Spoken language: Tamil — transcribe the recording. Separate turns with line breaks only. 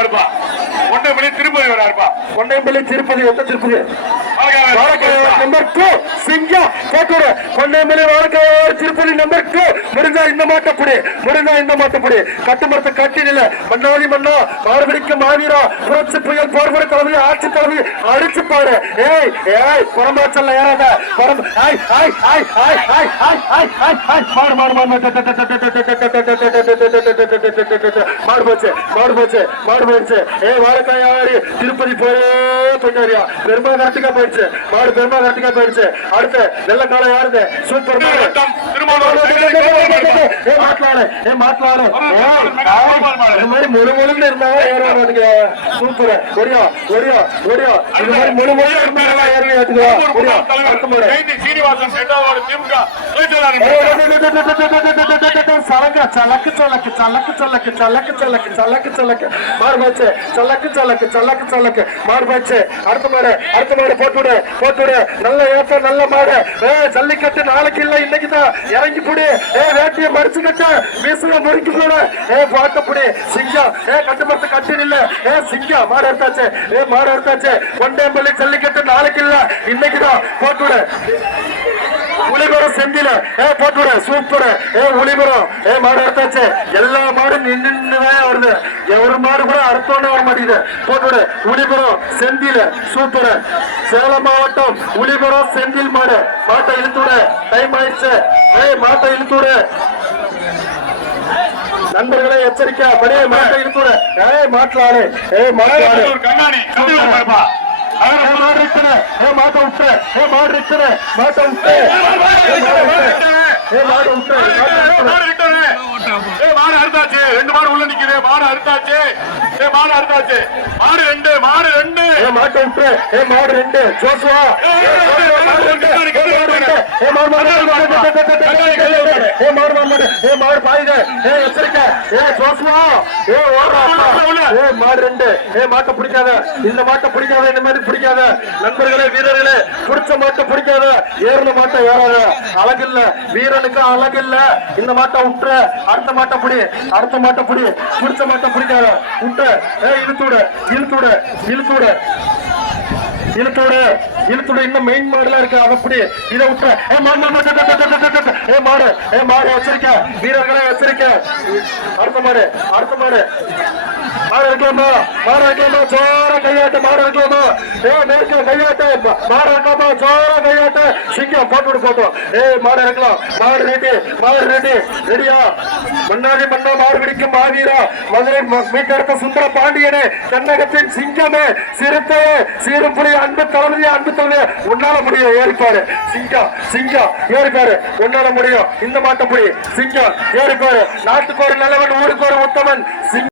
மாடுப்பா கொண்டைப்பள்ளி திருப்பதி வராருப்பா.
கொண்டைப்பள்ளி திருப்பதி எந்த திருப்பதி. நம்பர் டூ சிங்கம் போட்டுடு கொண்டைமலை வாழ்க்கை திருப்பதி நம்பர் டூ முடிஞ்சா இந்த மாட்டப்படி முடிஞ்சா இந்த மாட்டப்படி கட்டுமரத்தை கட்டி நில மன்னாதி மன்னா மாறுபடிக்கு மாவீரா புரட்சி புயல் போர்வர தலைமை ஆட்சி தலைமை அடிச்சு பாரு ஏய் ஏய் புறமாச்சல்ல ஏறாத புறம் ஆய் ஆய் ஆய் ஆய் ஆய் ஆய் ஆய் ஆய் ஆய் மாடு மாடு மாடு மாடு போச்சு மாடு போச்சு மாடு போச்சு ஏய் வாழைக்காய் ஆடி திருப்பதி போயே போயிட்டாரியா பெருமா கரெக்டுக்கா போயிடுச்சு மாடு பெருமா கரெக்டுக்கா போயிடுச்சு. அடுத்து வெள்ள காலம் யாருது சூப்பர் மாடு சலக்கு சலக்கு சலக்கு சலக்கு சலக்கு சலக்கு சலக்கு சலக்கு சலக்கு மாறுபாச்சு சலக்கு சலக்கு சலக்கு சலக்கு மாறுபாச்சு அடுத்த மாடு அடுத்த மாடு போட்டுவிடு போட்டுவிடு நல்ல ஏப்ப நல்ல மாடு ஜல்லிக்கட்டு நாளைக்கு இல்ல இன்னைக்கு தான் இறங்கி போடு. ஏ வேட்டிய மறுச்சு கட்டு வீசுல முறுக்கி போடு. ஏ பார்க்கப்படு சிங்கம். ஏ கட்டுமரத்து கட்டு இல்ல. ஏ சிங்கம். மாடு எடுத்தாச்சு. ஏ மாடு எடுத்தாச்சு. கொண்டேம்பள்ளி ஜல்லிக்கட்டு நாளைக்கு இல்ல. இன்னைக்கு தான் போட்டுவிடு உளிபுரம் செந்தில. ஏ போட்டுவிடு சூப்பர். ஏ உளிபுரம் ஏ மாடு அறுத்தாச்சு எல்லா மாடும் நின்றுதான் வருது. ஒரு மாடு கூட அறுத்தோன்னு வர மாட்டேங்குது. போட்டுவிடு உளிபுரம் செந்தில சூப்பர். சேலம் மாவட்டம் உளிபுரம் செந்தில் மாடு. மாட்டை இழுத்துவிடு. டைம் ஆயிடுச்சு. ஏய் மாட்டை இழுத்துவிடு. நண்பர்களே எச்சரிக்கை மணியை மாட்டை இழுத்துவிடு. ஏய் மாட்டலாடு ஏய் மாட்டலாடு
கண்ணாடி.
ஏ மாடு இருக்கிற ஏ மாட்டை விட்டு ஏ மாடு இருக்கிற மாட்டை விட்டு ஏ மாடு விட்டு ஏ மாடு
அறுத்தாச்சு. ரெண்டு மாடு உள்ள நிக்குது. மாடு அறுத்தாச்சு. ஏ மாடு அறுத்தாச்சு. மாடு ரெண்டு மாடு ரெண்டு.
ஏ மாட்டை விட்டு ஏ மாடு ரெண்டு. ஜோசுவா. ஏ மாடு ரெண்டு. ஏ மாடு மாடு. ஏ மாடு மாடு. ஏ எச்சரிக்கை. ஏ ஜோசுவா ஏ ஓடுறா. ஏ மாடு ரெண்டு. ஏ மாட்டை பிடிக்காத. இந்த மாட்டை பிடிக்காத இந்த மாதிரி பிடிக்காத. நண்பர்களே வீரர்களே பிடிச்ச மாட்டை பிடிக்காத. ஏறின மாட்டை ஏறாத. அழகில்ல. வீரனுக்கு அழகில்ல. இந்த மாட்டை விட்டுற அடுத்த மாட்டை பிடி. அடுத்த மாட்டை பிடி. பிடிச்ச மாட்டை பிடிக்காத. விட்டு ஏ இழுத்துடு இழுத்துடு இழுத்துடு இழுத்தோட இழுத்தோட இன்னும் மெயின் மாடலா இருக்கு அதை அப்படி இதை விட்டுற. ஏ மாடு மாடு, மாடு, ஏ மாடு ஏ மாடு எச்சரிக்கை. வீரர்களே எச்சரிக்கை. அடுத்த மாடு அடுத்த மாடு. மாடு இருக்கலாமா மாடு இருக்கலாமா ஜோர கையாட்டு மாடு இருக்கலாமா ஏ மேற்கு கையாட்டு மாடு இருக்காமா ஜோர கையாட்டு. சிங்கம் போட்டு விடு போட்டோம் ஏ மாடு இருக்கலாம். மாடு ரெடி மாடு ரெடி. ரெடியா? மன்னாடி மன்னா மாடு பிடிக்கும் மாவீரா. மதுரை ம- மீட்டெடுத்த சுந்தர பாண்டியனே தென்னகத்தின் சிங்கமே சிறுத்தையே சீருப்புலி அன்பு தளபதி அன்பு தளபதி. உன்னால முடியும் ஏறிப்பாரு. சிங்கம் சிங்கம் ஏறிப்பாரு. உன்னால முடியும். இந்த மாட்டை புடி சிங்கம் ஏறிப்பாரு. நாட்டுக்கு ஒரு நல்லவன் ஊருக்கு ஒரு உத்தமன். சிங்கம்